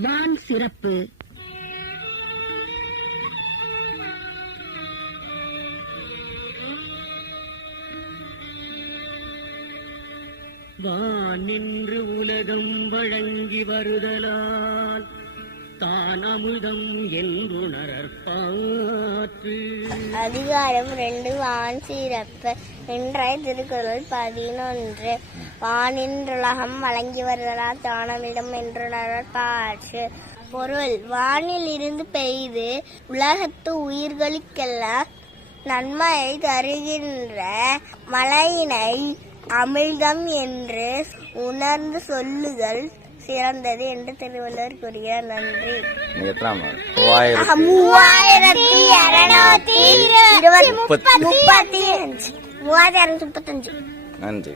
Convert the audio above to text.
வான் சிறப்பு. வானின்று உலகம் வழங்கி வருதலால் தான் அமுதம் என்றுணர்பாற்று. அதிகாரம் 2 வான் சிறப்பு. இன்றைய திருக்குறள் 11. வானின்றுலகம் வழங்கி வருதலால் தானமிடம் என்றுணர்பாற்று. பொருள்: வானில் இருந்து பெய்து உலகத்து உயிர்களுக்கெல்லாம் நன்மையை தருகின்ற மழையினை அமிழ்தம் என்று உணர்ந்து சொல்லுதல் சிறந்தது என்று திருவள்ளுவர் கூறியார். நன்றி. 3235. நன்றி.